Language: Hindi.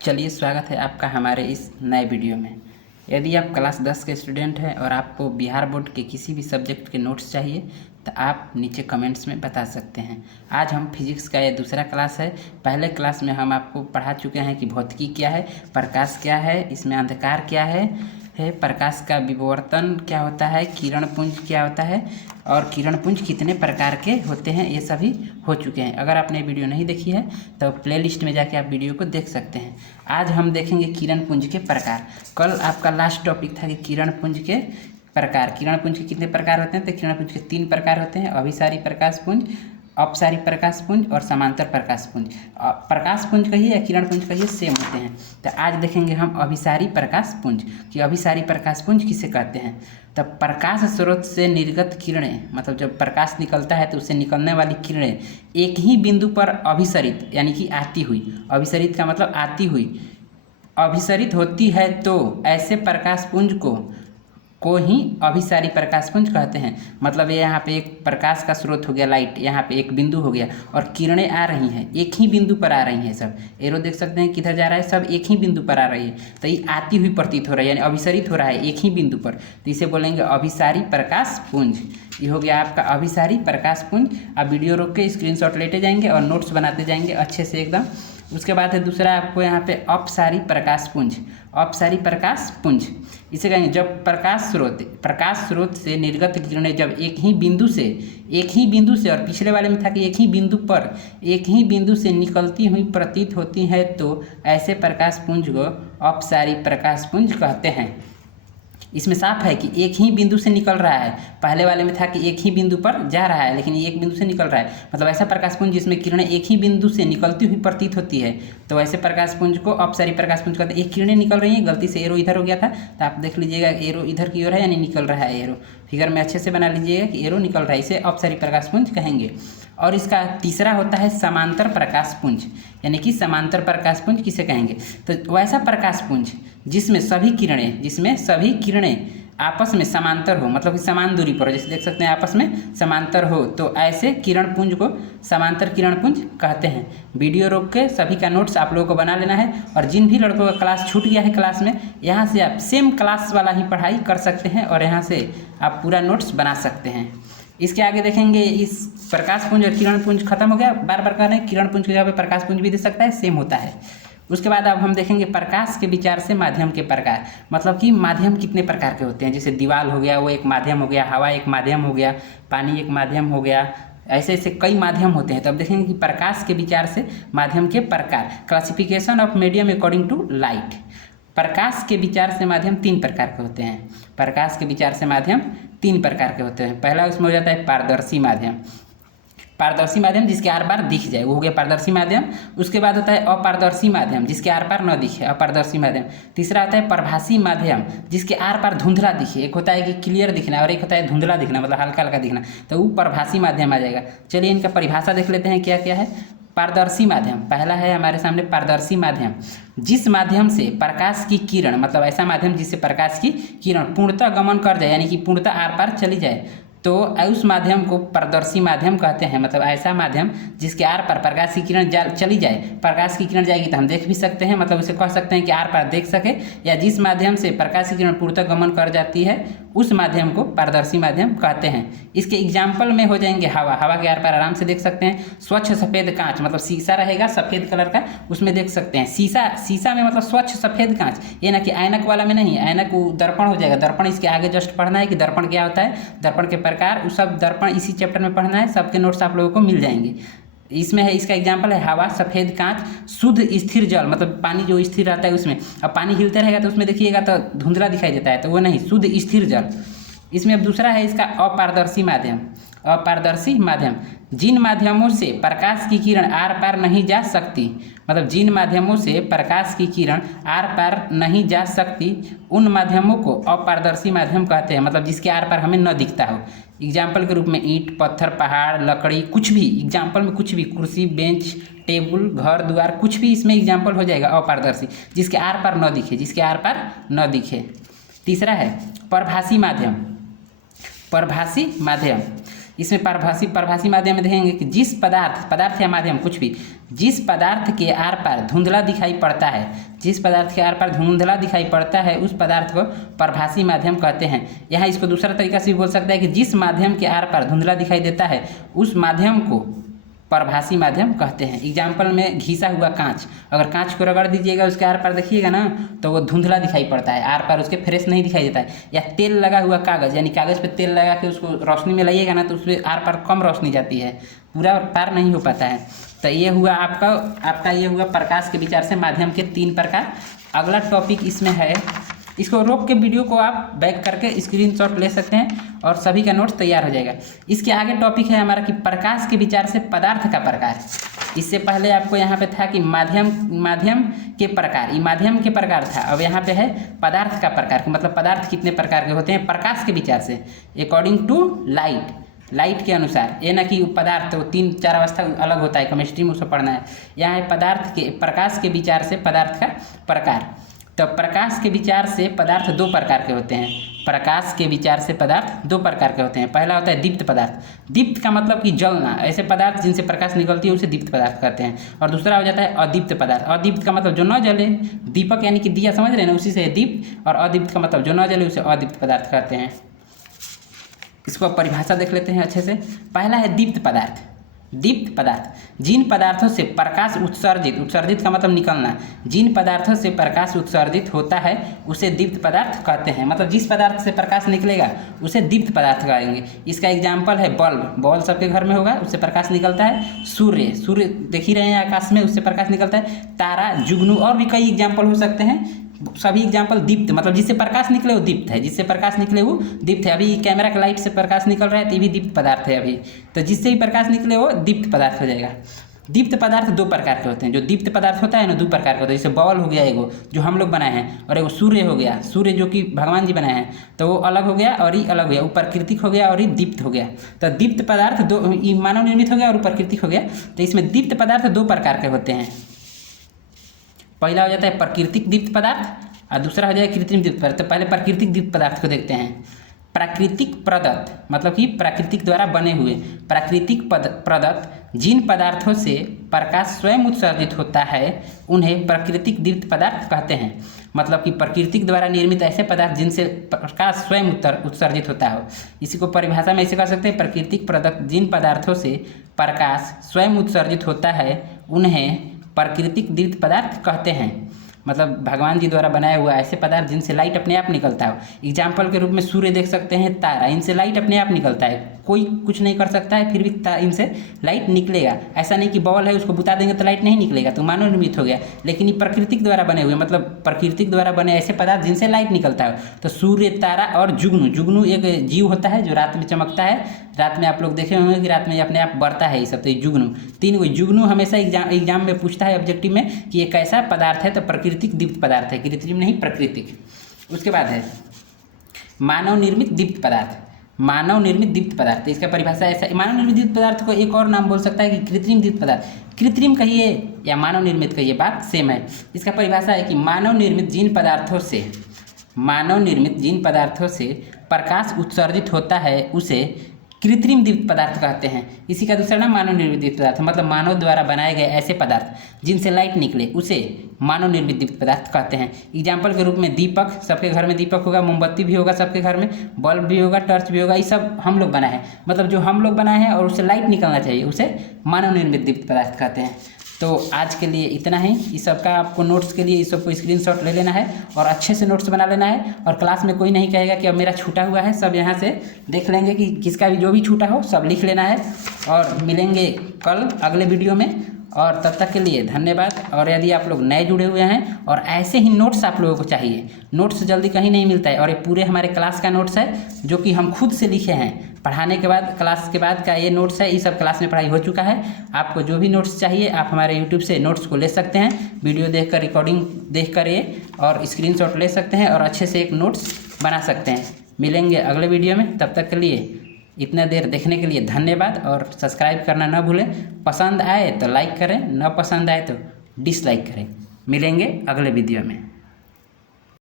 चलिए स्वागत है आपका हमारे इस नए वीडियो में। यदि आप क्लास 10 के स्टूडेंट हैं और आपको बिहार बोर्ड के किसी भी सब्जेक्ट के नोट्स चाहिए तो आप नीचे कमेंट्स में बता सकते हैं। आज हम फिजिक्स का ये दूसरा क्लास है। पहले क्लास में हम आपको पढ़ा चुके हैं कि भौतिकी क्या है, प्रकाश क्या है, इसमें अंधकार क्या है, प्रकाश का विवर्तन क्या होता है, किरण पुंज क्या होता है और किरण पुंज कितने प्रकार के होते हैं, ये सभी हो चुके हैं। अगर आपने वीडियो नहीं देखी है तो प्लेलिस्ट में जाके आप वीडियो को देख सकते हैं। आज हम देखेंगे किरण पुंज के प्रकार। कल आपका लास्ट टॉपिक था कि किरण पुंज के प्रकार। किरण पुंज के कितने प्रकार होते हैं? तो किरण पुंज के 3 प्रकार होते हैं: अभिसारी प्रकाश पुंज, अपसारी प्रकाश पुंज और समांतर प्रकाश पुंज। प्रकाश पुंज कहिए या किरण पुंज कहिए, सेम होते हैं। तो आज देखेंगे हम अभिसारी प्रकाश पुंज कि अभिसारी प्रकाश पुंज किसे कहते हैं। तब प्रकाश स्रोत से निर्गत किरणें, मतलब जब प्रकाश निकलता है तो उससे निकलने वाली किरणें एक ही बिंदु पर अभिसरित यानी कि आती हुई, अभिसरित का मतलब आती हुई, अभिसरित होती है तो ऐसे प्रकाश पुंज को ही अभिसारी प्रकाश पुंज कहते हैं। मतलब ये यहाँ पे एक प्रकाश का स्रोत हो गया, लाइट, यहाँ पे एक बिंदु हो गया और किरणें आ रही हैं, एक ही बिंदु पर आ रही हैं। सब एरो देख सकते हैं किधर जा रहा है, सब एक ही बिंदु पर आ रही है। तो ये आती हुई प्रतीत हो रहा है, यानी अभिसरित हो रहा है एक ही बिंदु पर, तो इसे बोलेंगे अभिसारी प्रकाश पुंज। ये हो गया आपका अभिसारी प्रकाश पुंज। आप वीडियो रोक के स्क्रीनशॉट लेते जाएंगे और नोट्स बनाते जाएंगे अच्छे से एकदम। उसके बाद है दूसरा आपको यहाँ पे अपसारी प्रकाश पुंज। अपसारी प्रकाश पुंज इसे कहेंगे जब प्रकाश स्रोत से निर्गत किरणें जब एक ही बिंदु से और पिछले वाले में था कि एक ही बिंदु से निकलती हुई प्रतीत होती है तो ऐसे प्रकाश पुंज को अपसारी प्रकाश पुंज कहते हैं। इसमें साफ है कि एक ही बिंदु से निकल रहा है। पहले वाले में था कि एक ही बिंदु पर जा रहा है, लेकिन एक बिंदु से निकल रहा है। मतलब ऐसा प्रकाश पुंज जिसमें किरणें एक ही बिंदु से निकलती हुई प्रतीत होती है तो ऐसे प्रकाश पुंज को अपसारी प्रकाश पुंज कहते हैं। एक किरणें निकल रही हैं, गलती से एरो इधर हो गया था तो आप देख लीजिएगा एरो इधर की ओर है, यानी निकल रहा है एरो। फिगर में अच्छे से बना लीजिएगा कि एरो निकल रहा है, इसे अपसारी प्रकाश पुंज कहेंगे। और इसका तीसरा होता है समांतर प्रकाश पुंज, यानी कि समांतर प्रकाश पुंज किसे कहेंगे? तो वैसा प्रकाश पुंज जिसमें सभी किरणें आपस में समांतर हो, मतलब कि समान दूरी पर, जैसे देख सकते हैं आपस में समांतर हो, तो ऐसे किरण पुंज को समांतर किरण पुंज कहते हैं। वीडियो रोक के सभी का नोट्स आप लोगों को बना लेना है। और जिन भी लड़कों का क्लास छूट गया है क्लास में, यहाँ से आप सेम क्लास वाला ही पढ़ाई कर सकते हैं और यहाँ से आप पूरा नोट्स बना सकते हैं। इसके आगे देखेंगे इस प्रकाश पुंज और किरण पुंज खत्म हो गया। बार बार कह रहे हैं किरण पुंज की जगह पे प्रकाश पुंज भी दे सकता है, सेम होता है। उसके बाद अब हम देखेंगे प्रकाश के विचार से माध्यम के प्रकार, मतलब कि माध्यम कितने प्रकार के होते हैं। जैसे दीवार हो गया, वो एक माध्यम हो गया, हवा एक माध्यम हो गया, पानी एक माध्यम हो गया, ऐसे ऐसे कई माध्यम होते हैं। तो अब देखेंगे कि प्रकाश के विचार से माध्यम के प्रकार, classification of medium according to light. प्रकाश के विचार से माध्यम 3 प्रकार के होते हैं। प्रकाश के विचार से माध्यम 3 प्रकार के होते हैं। पहला उसमें हो जाता है पारदर्शी माध्यम जिसके आर पार दिख जाए, वो हो गया पारदर्शी माध्यम। उसके बाद होता है अपारदर्शी माध्यम जिसके आर पार न दिखे, अपारदर्शी माध्यम। तीसरा होता है प्रभासी माध्यम जिसके आर पार धुंधला दिखे। एक होता है कि क्लियर दिखना और एक होता है धुंधला दिखना, मतलब हल्का हल्का दिखना, तो वो प्रभासी माध्यम आ जाएगा। चलिए इनका परिभाषा देख लेते हैं क्या क्या है। पारदर्शी माध्यम पहला है हमारे सामने। पारदर्शी माध्यम जिस माध्यम से प्रकाश की किरण, मतलब ऐसा माध्यम जिससे प्रकाश की किरण पूर्णतः गमन कर जाए, यानी कि पूर्णतः आर पार चली जाए, तो उस माध्यम को पारदर्शी माध्यम कहते हैं। मतलब ऐसा माध्यम जिसके आर पार प्रकाश की किरण चली जाए, प्रकाश की किरण जाएगी तो हम देख भी सकते हैं, मतलब उसे कह सकते हैं कि आर पार देख सके, या जिस माध्यम से प्रकाश की किरण पूर्णतः गमन कर जाती है उस माध्यम को पारदर्शी माध्यम कहते हैं। इसके एग्जाम्पल में हो जाएंगे हवा के आर पार आराम से देख सकते हैं। स्वच्छ सफ़ेद कांच, मतलब शीशा रहेगा सफ़ेद कलर का, उसमें देख सकते हैं। शीशा में मतलब स्वच्छ सफ़ेद कांच, ये ना कि ऐनक वाला में नहीं, ऐनक दर्पण हो जाएगा। दर्पण इसके आगे जस्ट पढ़ना है कि दर्पण क्या होता है, दर्पण के प्रकार, उस सब दर्पण इसी चैप्टर में पढ़ना है। सबके नोट्स आप लोगों को मिल जाएंगे। इसमें है, इसका एग्जाम्पल है हवा, सफ़ेद कांच, शुद्ध स्थिर जल, मतलब पानी जो स्थिर रहता है उसमें। अब पानी हिलते रहेगा तो उसमें देखिएगा तो धुंधला दिखाई देता है, तो वो नहीं, शुद्ध स्थिर जल। इसमें अब दूसरा है इसका अपारदर्शी माध्यम जिन माध्यमों से प्रकाश की किरण आर पार नहीं जा सकती, मतलब जिन माध्यमों से प्रकाश की किरण आर पार नहीं जा सकती उन माध्यमों को अपारदर्शी माध्यम कहते हैं। मतलब जिसके आर पार हमें न दिखता हो। एग्जाम्पल के रूप में ईंट, पत्थर, पहाड़, लकड़ी, कुछ भी एग्जाम्पल में, कुछ भी, कुर्सी, बेंच, टेबल, घर द्वार, कुछ भी इसमें एग्जाम्पल हो जाएगा अपारदर्शी, जिसके आर पार न दिखे, तीसरा है प्रभासी माध्यम। इसमें प्रभासी माध्यम में देखेंगे कि जिस पदार्थ या माध्यम कुछ भी जिस पदार्थ के आर पार धुंधला दिखाई पड़ता है, जिस पदार्थ के आर पार धुंधला दिखाई पड़ता है उस पदार्थ को परभासी माध्यम कहते हैं। यहाँ इसको दूसरा तरीका से भी बोल सकता है कि जिस माध्यम के आर पार धुंधला दिखाई देता है उस माध्यम को परभासी माध्यम कहते हैं। एग्जाम्पल में घिसा हुआ कांच, अगर कांच को रगड़ दीजिएगा उसके आर पार देखिएगा ना तो वो धुंधला दिखाई पड़ता है, आर पार उसके फ्रेश नहीं दिखाई देता है। या तेल लगा हुआ कागज़, यानी कागज़ पे तेल लगा के उसको रोशनी में लाइएगा ना तो उसमें आर पार कम रोशनी जाती है, पूरा पार नहीं हो पाता है। तो ये हुआ आपका ये हुआ प्रकाश के विचार से माध्यम के 3 प्रकार। अगला टॉपिक इसमें है, इसको रोक के वीडियो को आप बैक करके स्क्रीनशॉट ले सकते हैं और सभी का नोट्स तैयार हो जाएगा। इसके आगे टॉपिक है हमारा कि प्रकाश के विचार से पदार्थ का प्रकार। इससे पहले आपको यहाँ पे था कि माध्यम के प्रकार, ये माध्यम के प्रकार था, अब यहाँ पे है पदार्थ का प्रकार, मतलब पदार्थ कितने प्रकार के होते हैं प्रकाश के विचार से, अकॉर्डिंग टू लाइट के अनुसार। ये ना कि पदार्थ तो 3-4 अवस्था अलग होता है, केमिस्ट्री में उसको पढ़ना है। यहाँ है पदार्थ के प्रकाश के विचार से पदार्थ का प्रकार। तो प्रकाश के विचार से पदार्थ 2 प्रकार के होते हैं। प्रकाश के विचार से पदार्थ 2 प्रकार के होते हैं। पहला होता है दीप्त पदार्थ। दीप्त का मतलब कि जलना, ऐसे पदार्थ जिनसे प्रकाश निकलती है उसे दीप्त पदार्थ कहते हैं। और दूसरा हो जाता है अदीप्त पदार्थ। अदीप्त का मतलब जो न जले, दीपक यानी कि दिया समझ रहे हैं ना, उसी से दीप्त। और अदीप्त का मतलब जो न जले उसे अदीप्त पदार्थ कहते हैं। इसको परिभाषा देख लेते हैं अच्छे से। पहला है दीप्त पदार्थ। दीप्त पदार्थ जिन पदार्थों से प्रकाश उत्सर्जित का मतलब निकलना, जिन पदार्थों से प्रकाश उत्सर्जित होता है उसे दीप्त पदार्थ कहते हैं। मतलब जिस पदार्थ से प्रकाश निकलेगा उसे दीप्त पदार्थ कहेंगे। इसका एग्जाम्पल है बल्ब सबके घर में होगा, उससे प्रकाश निकलता है। सूर्य देख ही रहे हैं आकाश में, उससे प्रकाश निकलता है। तारा, जुगनू और भी कई एग्जाम्पल हो सकते हैं। सभी एग्जाम्पल दीप्त, मतलब जिससे प्रकाश निकले वो दीप्त है, जिससे प्रकाश निकले वो दीप्त है। अभी कैमरा के लाइट से प्रकाश निकल रहा है तो ये भी दीप्त पदार्थ है अभी, तो जिससे भी प्रकाश निकले वो दीप्त पदार्थ हो जाएगा। दीप्त पदार्थ 2 प्रकार के होते हैं। जो दीप्त पदार्थ होता है ना 2 प्रकार का होता है। जैसे बॉल हो गया एगो जो हम लोग बनाए हैं, और एगो सूर्य हो गया, सूर्य जो कि भगवान जी बनाए हैं, तो वो अलग हो गया और ये अलग हो गया। वो प्राकृतिक हो गया और ये दीप्त हो गया। तो दीप्त पदार्थ 2, मानव निर्मित हो गया और प्राकृतिक हो गया। तो इसमें दीप्त पदार्थ 2 प्रकार के होते हैं। पहला हो जाता है प्राकृतिक दीप्त पदार्थ और दूसरा हो जाएगा कृत्रिम दीप्त पदार्थ। तो पहले प्राकृतिक दीप्त पदार्थ को देखते हैं। प्राकृतिक प्रदत्त मतलब कि प्राकृतिक द्वारा बने हुए। प्राकृतिक प्रदत्त जिन पदार्थों से प्रकाश स्वयं उत्सर्जित होता है उन्हें प्राकृतिक दीप्त पदार्थ कहते हैं। मतलब कि प्राकृतिक द्वारा निर्मित ऐसे पदार्थ जिनसे प्रकाश स्वयं उत्सर्जित होता हो। इसी को परिभाषा में ऐसे कह सकते हैं, प्राकृतिक प्रदत्त जिन पदार्थों से प्रकाश स्वयं उत्सर्जित होता है उन्हें प्राकृतिक दीप्त पदार्थ कहते हैं। मतलब भगवान जी द्वारा बनाया हुआ ऐसे पदार्थ जिनसे लाइट अपने आप निकलता हो। एग्जाम्पल के रूप में सूर्य देख सकते हैं, तारा, इनसे लाइट अपने आप निकलता है, कोई कुछ नहीं कर सकता है फिर भी इनसे लाइट निकलेगा। ऐसा नहीं कि बॉल है उसको बुता देंगे तो लाइट नहीं निकलेगा, तो मानव निर्मित हो गया। लेकिन ये प्राकृतिक द्वारा बने हुए, मतलब प्राकृतिक द्वारा बने ऐसे पदार्थ जिनसे लाइट निकलता है। तो सूर्य, तारा और जुगनू एक जीव होता है जो रात में चमकता है। रात में आप लोग देखे होंगे कि रात में अपने आप बढ़ता है ये सब। तो ये जुगनू, 3 गो जुगनू हमेशा एग्जाम में पूछता है ऑब्जेक्टिव में कि ये कैसा पदार्थ है, तो प्राकृतिक दीप्त पदार्थ है, कृत्रिम नहीं प्राकृतिक। उसके बाद है मानव निर्मित दीप्त पदार्थ। मानव निर्मित दीप्त पदार्थ, इसका परिभाषा ऐसा, मानव निर्मित दीप्त पदार्थ को एक और नाम बोल सकता है कि कृत्रिम दीप्त पदार्थ। कृत्रिम कहिए या मानव निर्मित कहिए, बात सेम है। इसका परिभाषा है कि मानव निर्मित जिन पदार्थों से प्रकाश उत्सर्जित होता है उसे कृत्रिम दीप्त पदार्थ कहते हैं। इसी का दूसरा नाम मानव निर्मित दीप्त पदार्थ, मतलब मानव द्वारा बनाए गए ऐसे पदार्थ जिनसे लाइट निकले उसे मानव निर्मित दीप्त पदार्थ कहते हैं। एग्जाम्पल के रूप में दीपक, सबके घर में दीपक होगा, मोमबत्ती भी होगा सबके घर में, बल्ब भी होगा, टर्च भी होगा, ये सब हम लोग बनाए हैं। मतलब जो हम लोग बनाए हैं और उससे लाइट निकलना चाहिए उसे मानव निर्मित दीप्त पदार्थ कहते हैं। तो आज के लिए इतना ही। इस सब का आपको नोट्स के लिए इस सब को स्क्रीनशॉट ले लेना है और अच्छे से नोट्स बना लेना है। और क्लास में कोई नहीं कहेगा कि अब मेरा छूटा हुआ है, सब यहाँ से देख लेंगे कि किसका भी जो भी छूटा हो सब लिख लेना है। और मिलेंगे कल अगले वीडियो में, और तब तक के लिए धन्यवाद। और यदि आप लोग नए जुड़े हुए हैं और ऐसे ही नोट्स आप लोगों को चाहिए, नोट्स जल्दी कहीं नहीं मिलता है, और ये पूरे हमारे क्लास का नोट्स है जो कि हम खुद से लिखे हैं। पढ़ाने के बाद, क्लास के बाद का ये नोट्स है, ये सब क्लास में पढ़ाई हो चुका है। आपको जो भी नोट्स चाहिए आप हमारे यूट्यूब से नोट्स को ले सकते हैं, वीडियो देखकर, रिकॉर्डिंग देखकर ये, और स्क्रीनशॉट ले सकते हैं और अच्छे से एक नोट्स बना सकते हैं। मिलेंगे अगले वीडियो में, तब तक के लिए इतना देर देखने के लिए धन्यवाद। और सब्सक्राइब करना न भूलें। पसंद आए तो लाइक करें, न पसंद आए तो डिसलाइक करें। मिलेंगे अगले वीडियो में।